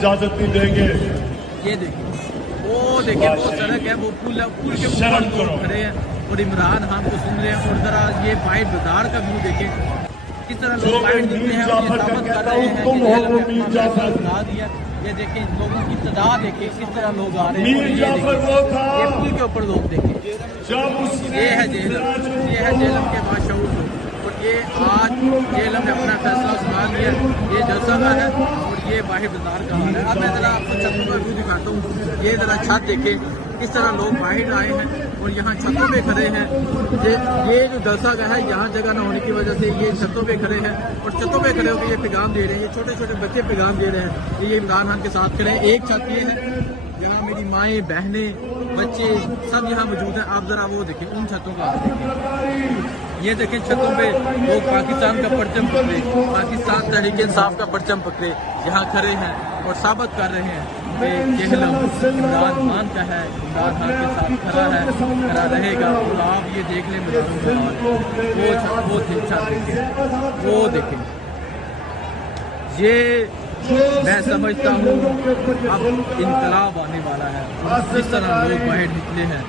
इजाजत नहीं देंगे। ये देखिए वो सड़क है, वो पुल के ऊपर लोग खड़े हैं और इमरान खान को सुन रहे हैं। और जरा ये वाइट बाजार का व्यू देखें, किस तरह लोग बाहर निकले हैं और ये साबित कर रहे हैं कि जेल में अपना फैसला सुना दिया। ये देखें लोगों की तादाद देखें, किस तरह लोग आ रहे हैं। ये पुल के ऊपर लोग देखें, ये है जेलम के बादशाह लोग। और ये आज जेलम ने अपना फैसला सुना दिया। ये जलसा का है और ये वाहिद बाजार का हाल है। अब मैं जरा आपको छतों का व्यू दिखाता हूँ। ये जरा छत देखें, किस तरह लोग बाहर आए हैं और यहाँ छतों पे खड़े हैं। ये जो जलसा का है, यहाँ जगह न होने की वजह से ये छतों पे खड़े हैं और छतों पे खड़े होकर ये पैगाम दे रहे हैं। ये छोटे छोटे बच्चे पैगाम दे रहे हैं। ये इमरान खान के साथ खड़े हैं। एक छत ये है, यहाँ मेरी माएँ बहनें बच्चे सब यहाँ मौजूद हैं। आप जरा वो देखें, उन छतों का देखें। ये देखें छतों पे लोग पाकिस्तान का परचम पकड़े, पाकिस्तान तहरीक इंसाफ का परचम पकड़े यहाँ खड़े हैं और साबित कर रहे हैं कि जेहलम इमरान खान का है, इमरान खान के साथ खड़ा रहेगा। और आप ये देख लें वो देखें, ये मैं समझता हूँ अब इनकलाब आने वाला है। जिस तरह लोग बाहर निकले हैं।